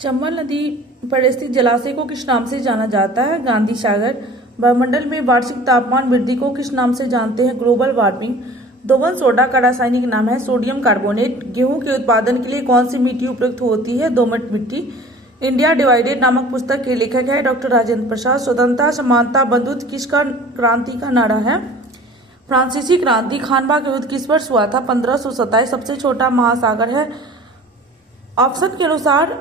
चंबल नदी पर स्थित जलाशय को किस नाम से जाना जाता है? गांधी सागर। वायुमंडल में वार्षिक तापमान वृद्धि को किस नाम से जानते हैं? Global warming. दोवन सोडा का रासायनिक नाम है सोडियम कार्बोनेट। गेहूं के उत्पादन के लिए कौन सी मिट्टी उपयुक्त होती है? दोमट मिट्टी। इंडिया डिवाइडेड नामक पुस्तक के लेखक है डॉक्टर राजेंद्र प्रसाद। स्वतंत्रता, समानता, बंधुत्व किसका क्रांति का नारा है? फ्रांसीसी क्रांति। खानवा का युद्ध किस वर्ष हुआ था? 1527। सबसे छोटा महासागर है? ऑप्शन के अनुसार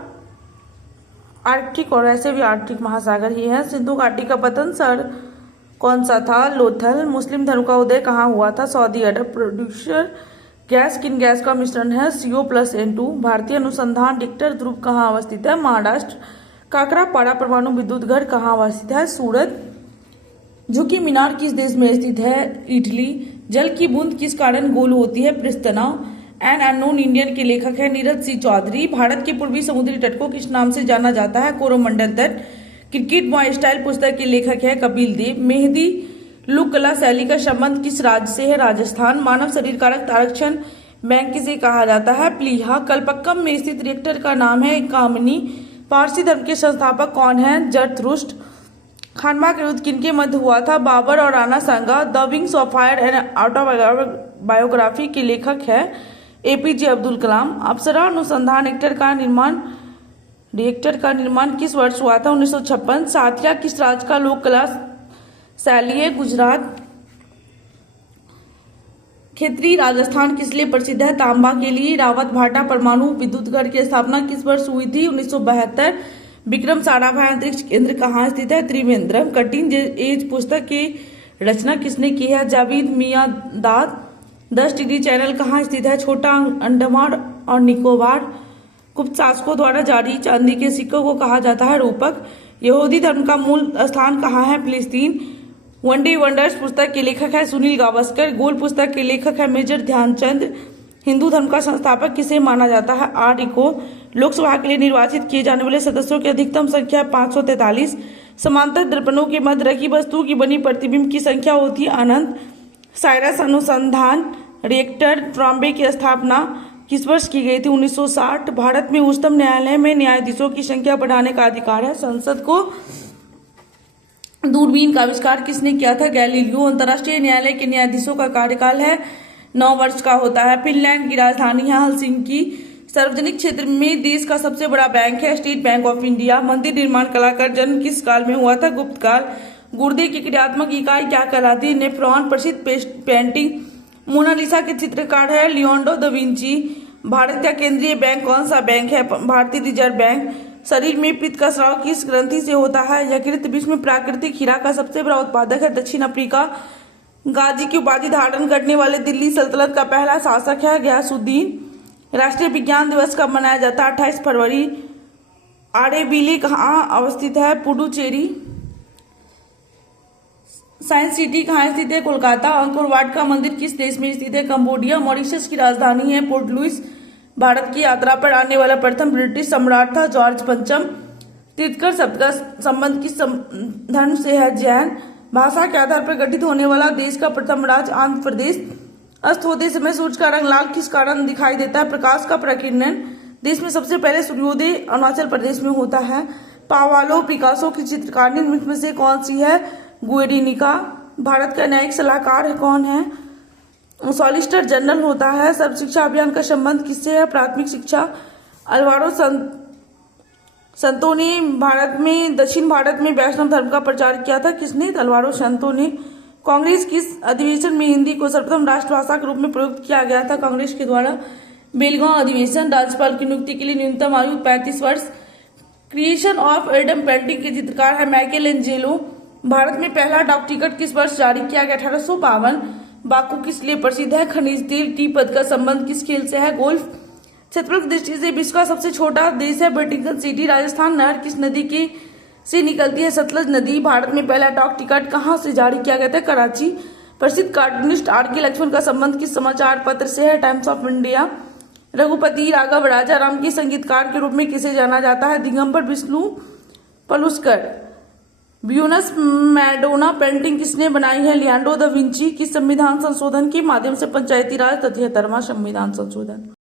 आर्कटिक, और ऐसे भी आर्कटिक महासागर ही है। सिंधु घाटी का पतन शहर कौन सा था? लोथल। मुस्लिम धर्म का उदय कहाँ हुआ था? सऊदी अरब। प्रोड्यूसर गैस किन गैस का मिश्रण है? CO+N2। भारतीय अनुसंधान रिक्टर ध्रुव कहाँ अवस्थित है? महाराष्ट्र। काकरापाड़ा परमाणु विद्युत घर कहाँ अवस्थित है? सूरत। झुकी मीनार किस देश में स्थित है? इटली। जल की बूंद किस कारण गोल होती है? पृष्ठतनाव। एन अननोन इंडियन के लेखक है नीरज सिंह चौधरी। भारत के पूर्वी समुद्री तट को किस नाम से जाना जाता है? कोरोमंडल तट। क्रिकेट बॉय स्टाइल पुस्तक के लेखक है कपिल देव। मेहंदी लुक कला शैली का संबंध किस राज्य से है? राजस्थान। मानव शरीर कारक तारक्षण बैंक किसे कहा जाता है? प्लीहा। कल्पक्कम में स्थित रिएक्टर का नाम है कामनी। पारसी धर्म के संस्थापक कौन है? जरथुष्ट्र। खानवा का युद्ध किनके मध्य हुआ था? बाबर और Rana Sanga. The Wings of Fire and autobiography के लेखक है APJ अब्दुल कलाम। अप्सरा अनुसंधान रिएक्टर का निर्माण किस वर्ष हुआ था? 1956। साथिया किस राज्य का लोक कला शैली है? गुजरात। खेतरी राजस्थान किस लिए प्रसिद्ध है? तांबा के लिए। रावत भाटा परमाणु विद्युत घर की स्थापना किस वर्ष हुई थी? 1972। विक्रम साराभाई अंतरिक्ष केंद्र कहाँ स्थित है? त्रिवेंद्रम। कटिंग एज पुस्तक की रचना किसने की है? जावेद मियांदाद। 10 डिग्री चैनल कहाँ स्थित है? छोटा अंडमान और निकोबार। गुप्त शासकों द्वारा जारी चांदी के सिक्कों को कहा जाता है रूपक। यहूदी धर्म का मूल स्थान कहाँ है? फिलिस्तीन। वनडे वंडर्स पुस्तक के लेखक है सुनील गावस्कर। गोल पुस्तक के लेखक है मेजर ध्यानचंद। हिंदू धर्म का संस्थापक किसे माना जाता है? आर्य को। लोकसभा के लिए निर्वाचित किए जाने वाले सदस्यों की अधिकतम संख्या 543। समांतर दर्पणों के मध्य रखी वस्तु की बनी प्रतिबिंब की संख्या होती है अनंत। साइरस अनुसंधान रिएक्टर ट्रॉम्बे की स्थापना किस वर्ष की गई थी? 1960। भारत में उच्चतम न्यायालय में न्यायाधीशों की संख्या बढ़ाने का अधिकार है संसद को। दूरबीन का आविष्कार किसने किया था? गैलीलियो। अंतर्राष्ट्रीय न्यायालय के न्यायाधीशों का कार्यकाल है 9 वर्ष का होता है। फिनलैंड की राजधानी है हेलसिंकी। सार्वजनिक क्षेत्र में देश का सबसे बड़ा बैंक है स्टेट बैंक ऑफ इंडिया। मंदिर निर्माण कला का जन्म किस काल में हुआ था? गुप्त काल। गुर्दे की क्रियात्मक इकाई क्या कहलाती है? नेफ्रॉन। प्रसिद्ध पेंटिंग मोनालिसा के चित्रकार है लियोनार्डो दा विंची। भारत का केंद्रीय बैंक कौन सा बैंक है? भारतीय रिजर्व बैंक। शरीर में पित्त का स्राव किस ग्रंथि से होता है? यकृत। विश्व में प्राकृतिक हीरा का सबसे बड़ा उत्पादक है दक्षिण अफ्रीका। गाजी की उपाधि धारण करने वाले दिल्ली सल्तनत का पहला शासक है गयासुद्दीन। राष्ट्रीय विज्ञान दिवस कब मनाया जाता है? 28 फरवरी। आरेबिले कहाँ अवस्थित है? पुडुचेरी। साइंस सिटी कहाँ स्थित है? कोलकाता। अंकोर वाट का मंदिर किस देश में स्थित है? कंबोडिया। मॉरिशस की राजधानी है पोर्ट लुइस। भारत की यात्रा पर आने वाला प्रथम ब्रिटिश सम्राट था जॉर्ज पंचम। तीर्थकर शब्द का संबंध किस धर्म से है? जैन। भाषा के आधार पर गठित होने वाला देश का प्रथम राज्य आंध्र प्रदेश। अस्त होते समय सूर्य का रंग लाल किस कारण दिखाई देता है? प्रकाश का प्रकीर्णन। देश में सबसे पहले सूर्योदय अरुणाचल प्रदेश में होता है। पावालो पिकासो की चित्रकारी निम्न में से कौन सी है? गुएर्निका। भारत का न्यायिक सलाहकार कौन है? सॉलिसिटर जनरल होता है। सर्व शिक्षा अभियान का संबंध किससे है? प्राथमिक शिक्षा। अल्वारो संतों ने दक्षिण भारत में वैष्णव धर्म का प्रचार किया था। किसने? अल्वारो संतों ने। कांग्रेस किस अधिवेशन में हिंदी को सर्वप्रथम राष्ट्रभाषा के रूप में प्रयुक्त किया गया था? कांग्रेस के द्वारा बेलगांव अधिवेशन। राज्यपाल की नियुक्ति के लिए न्यूनतम आयु 35 वर्ष। क्रिएशन ऑफ एडम पेंटिंग के चित्रकार है माइकल एंजेलो। भारत में पहला डाक टिकट किस वर्ष जारी किया गया? 1852। बाकू किस लिए प्रसिद्ध है? खनिज तेल। टी पद का संबंध किस खेल से है? गोल्फ। क्षेत्रफल की दृष्टि से विश्व का सबसे छोटा देश है वेटिकन सिटी। राजस्थान नहर किस नदी से निकलती है? सतलज नदी। भारत में पहला डाक टिकट कहाँ से जारी किया गया था? कराची। प्रसिद्ध कार्टूनिस्ट RK लक्ष्मण का संबंध किस समाचार पत्र से है? Times of India. Raghupati Raghav Raja Ram के संगीतकार के रूप में किसे जाना जाता है? दिगंबर विष्णु पलुस्कर। व्यूनस मैडोना पेंटिंग किसने बनाई है? Leonardo da Vinci. किस संविधान संशोधन के माध्यम से पंचायती राज 73वां संविधान संशोधन